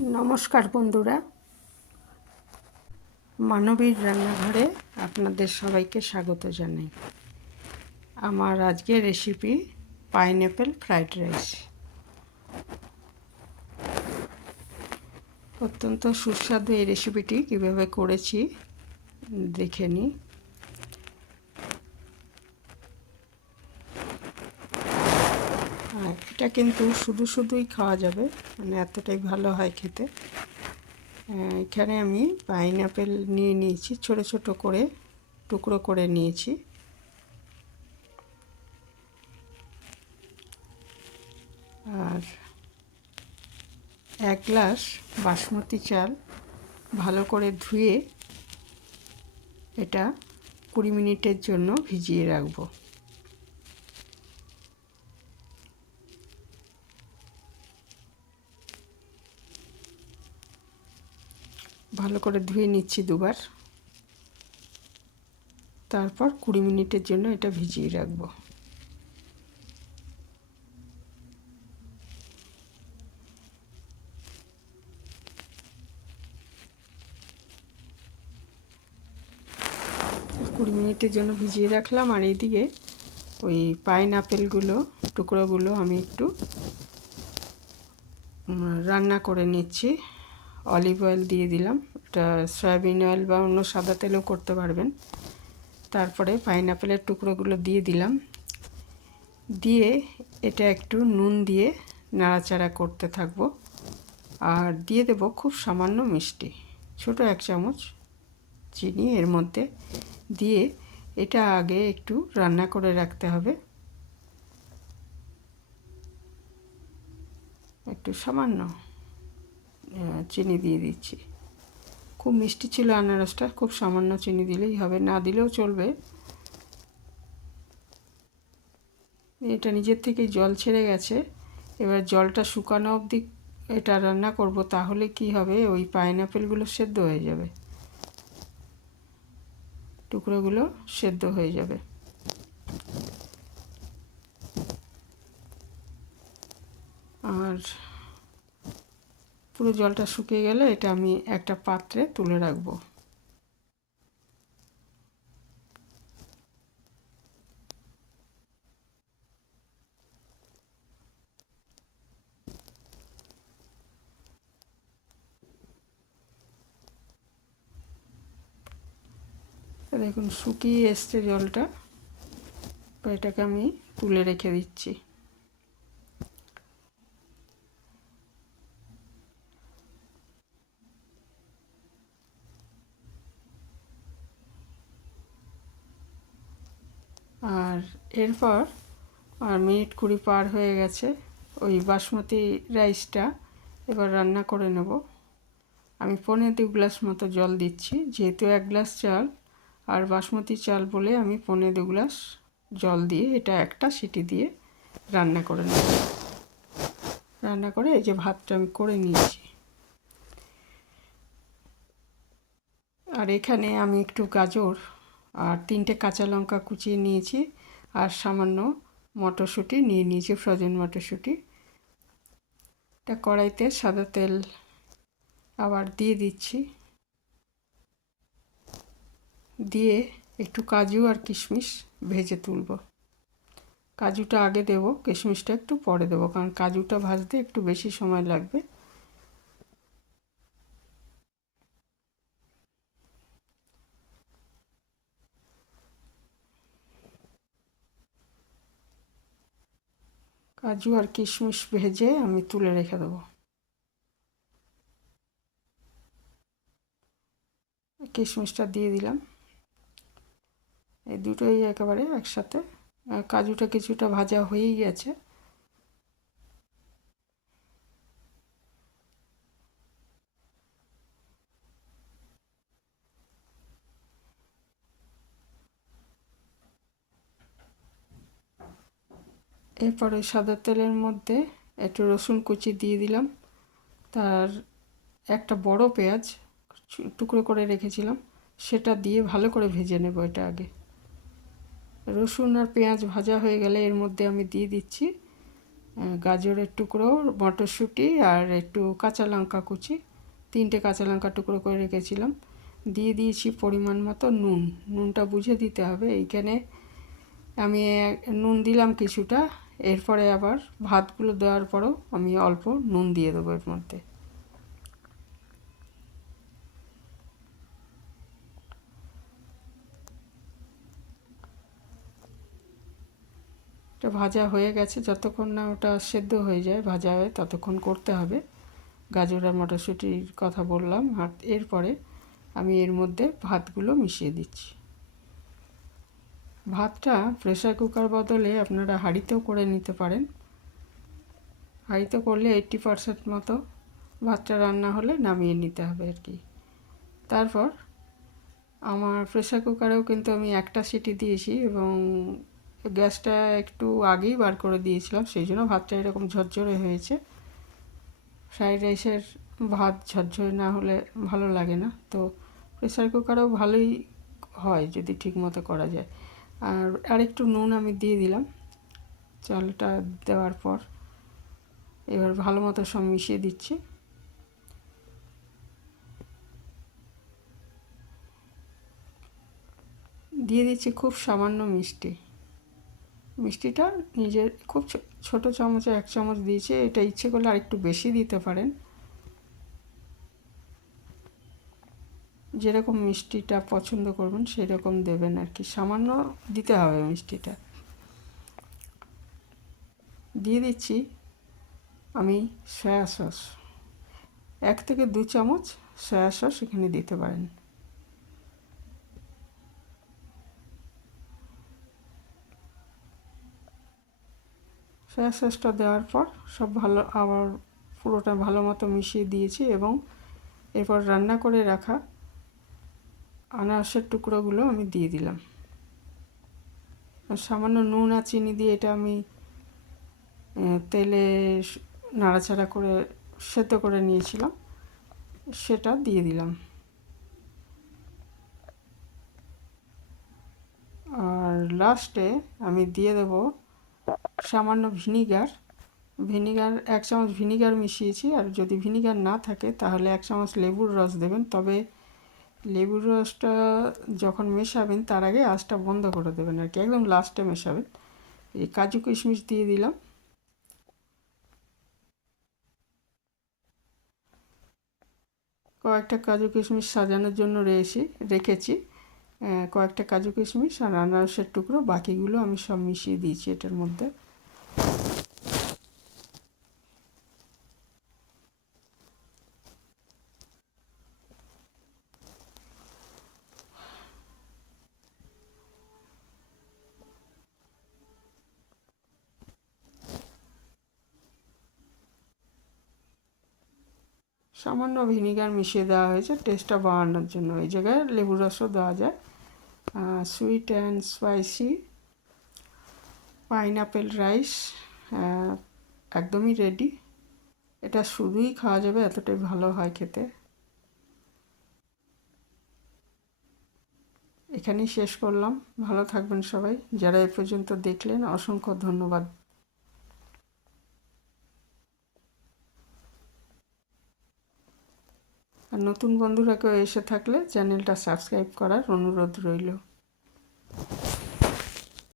নমস্কার বন্ধুরা, মানবীর রান্নাঘরে আপনাদের সবাইকে স্বাগত জানাই। আমার আজকের রেসিপি পাইনঅ্যাপেল ফ্রাইড রাইস। অত্যন্ত সুস্বাদু এই রেসিপিটি কীভাবে করেছি দেখে নিই। এটা কিন্তু শুধুই খাওয়া যাবে, মানে এতটাই ভালো হয় খেতে। এখানে আমি পাইনঅ্যাপেল নিয়ে নিয়েছি, ছোট ছোট করে টুকরো করে নিয়েছি। আর 1 গ্লাস বাসমতি চাল ভালো করে ধুয়ে এটা 20 মিনিটের জন্য ভিজিয়ে রাখবো। ভালো করে ধুয়ে নিচ্ছি দুবার, তারপর 20 মিনিটের জন্য এটা ভিজিয়ে রাখবো। কুড়ি মিনিটের জন্য ভিজিয়ে রাখলাম। আর এইদিকে ওই পাইনঅ্যাপেলগুলো টুকরোগুলো আমি একটু রান্না করে নিচ্ছি। অলিভ অয়েল দিয়ে দিলাম, এটা সয়াবিন অয়েল বা অন্য সাদা তেলও করতে পারবেন। তারপরে পাইনঅ্যাপেলের টুকরোগুলো দিয়ে দিলাম, দিয়ে এটা একটু নুন দিয়ে নাড়াচাড়া করতে থাকবো। আর দিয়ে দেব খুব সামান্য মিষ্টি, ছোট 1 চামচ চিনি এর মধ্যে দিয়ে এটা আগে একটু রান্না করে রাখতে হবে। একটু সামান্য চিনি দিয়ে দিচ্ছি। খুব মিষ্টি ছিল আনারসটা, খুব সামান্য চিনি দিলেই হবে, না দিলেও চলবে। এটা নিজের থেকেই জল ছেড়ে গেছে। এবার জলটা শুকানো অবধি এটা রান্না করব, তাহলে কি হবে, ওই পাইনঅ্যাপেলগুলো সেদ্ধ হয়ে যাবে, টুকরোগুলো সেদ্ধ হয়ে যাবে। আর পুরো জলটা শুকিয়ে গেলে এটা আমি একটা পাত্রে তুলে রাখবো। দেখুন শুকিয়ে এসছে জলটা, এটাকে আমি তুলে রেখে দিচ্ছি। আর এরপর আর মিনিট 20 পার হয়ে গেছে। ওই বাসমতি রাইসটা এবার রান্না করে নেব। আমি 1.25 গ্লাস মতো জল দিচ্ছি, যেহেতু 1 গ্লাস চাল আর বাসমতি চাল বলে আমি 1.25 গ্লাস জল দিয়ে এটা একটা সিটি দিয়ে রান্না করে নেব। রান্না করে এই যে ভাতটা আমি করে নিয়েছি। আর এখানে আমি একটু গাজর আর 3টে কাঁচা লঙ্কা কুচিয়ে নিয়েছি, আর সামান্য মটরশুঁটি নিয়ে নিয়েছি, ফ্রোজেন মটরশুঁটি। এটা কড়াইতে সাদা তেল আবার দিয়ে দিচ্ছি, দিয়ে একটু কাজু আর কিশমিশ ভেজে তুলব। কাজুটা আগে দেব, কিশমিশটা একটু পরে দেব, কারণ কাজুটা ভাজতে একটু বেশি সময় লাগবে। কাজু আর কিশমিশ ভেজে আমি তুলে রেখে দেবো। কিশমিশটা দিয়ে দিলাম, এই দুটোই একেবারে একসাথে। কাজুটা কিছুটা ভাজা হয়েই গেছে। এরপরে সাদা তেলের মধ্যে একটু রসুন কুচি দিয়ে দিলাম, তার একটা বড় পেঁয়াজ টুকরো করে রেখেছিলাম সেটা দিয়ে ভালো করে ভেজে নেব এটা আগে। রসুন আর পেঁয়াজ ভাজা হয়ে গেলে এর মধ্যে আমি দিয়ে দিচ্ছি গাজরের টুকরো, মটরশুঁটি আর একটু কাঁচা লঙ্কা কুচি, 3টে কাঁচা লঙ্কা টুকরো করে রেখেছিলাম। দিয়ে দিয়েছি পরিমাণ মতো নুন। নুনটা বুঝে দিতে হবে। এইখানে আমি নুন দিলাম কিছুটা, এরপরে আবার ভাতগুলো দেওয়ার পরও আমি অল্প নুন দিয়ে দেবো এর মধ্যে। এটা ভাজা হয়ে গেছে, যতক্ষণ না ওটা সেদ্ধ হয়ে যায়, ভাজা হয়, ততক্ষণ করতে হবে। গাজর আর মটরশুঁটির কথা বললাম। আর এরপরে আমি এর মধ্যে ভাতগুলো মিশিয়ে দিচ্ছি। ভাতটা প্রেসার কুকার বদলে আপনারা হাঁড়িতেও করে নিতে পারেন। হাঁড়িতে করলে 80% মতো ভাতটা রান্না হলে নামিয়ে নিতে হবে আর কি। তারপর আমার প্রেসার কুকারেও কিন্তু আমি একটা সিটি দিয়েছি এবং গ্যাসটা একটু আগেই বার করে দিয়েছিলাম, সেই জন্য ভাতটা এরকম ঝরঝরে হয়েছে। ফ্রাইড রাইসের ভাত ঝরঝরে না হলে ভালো লাগে না, তো প্রেসার কুকারেও ভালোই হয় যদি ঠিক মতো করা যায়। আর একটু নুন আমি দিয়ে দিলাম চালটা দেওয়ার পর। এবার ভালো মতো সব মিশিয়ে দিচ্ছি। দিয়ে দিচ্ছি খুব সামান্য মিষ্টি। মিষ্টিটা নিজের খুব ছোটো চামচে 1 চামচ দিয়েছি, এটা ইচ্ছে করলে আরেকটু বেশি দিতে পারেন, যেরকম মিষ্টিটা পছন্দ করবেন সেই রকম দেবেন আর কি। সামান্য দিতে হবে মিষ্টিটা। দিয়ে দিচ্ছি আমি সয়া সস, 1 থেকে 2 চামচ সয়া সস এখানে দিতে পারেন। সয়া সসটা দেওয়ার পর সব ভালো আবার পুরোটা ভালো মতো মিশিয়ে দিয়েছি এবং এরপর রান্না করে রাখা আনারসের টুকরোগুলো আমি দিয়ে দিলাম। আর সামান্য নুন আর চিনি দিয়ে এটা আমি তেলে নাড়াচাড়া করে সেদ্ধ করে নিয়েছিলাম, সেটা দিয়ে দিলাম। আর লাস্টে আমি দিয়ে দেব সামান্য ভিনিগার। 1 চামচ ভিনিগার মিশিয়েছি, আর যদি ভিনিগার না থাকে তাহলে 1 চামচ লেবুর রস দেবেন। তবে লেবুর রসটা যখন মেশাবেন তার আগে আঁচটা বন্ধ করে দেবেন আর কি, একদম লাস্টে মেশাবেন। এই কাজু কিশমিশ দিয়ে দিলাম। কয়েকটা কাজু কিশমিশ সাজানোর জন্য রেখেছি। কয়েকটা কাজু কিশমিশ আর আনারসের টুকরো, বাকিগুলো আমি সব মিশিয়ে দিয়েছি এটার মধ্যে। সামান্য ভিনিগার মিশিয়ে দেওয়া হয়েছে টেস্টটা বাড়ানোর জন্য। এই জায়গায় লেবুর রসও দেওয়া যায়। Sweet and spicy pineapple rice একদমই রেডি। এটা শুধুই খাওয়া যাবে, এতটাই ভালো হয় খেতে। এখানেই শেষ করলাম। ভালো থাকবেন সবাই। যারা এ পর্যন্ত দেখলেন অসংখ্য ধন্যবাদ। আর নতুন বন্ধুরা কেউ এসে থাকলে চ্যানেলটা সাবস্ক্রাইব করার অনুরোধ রইল।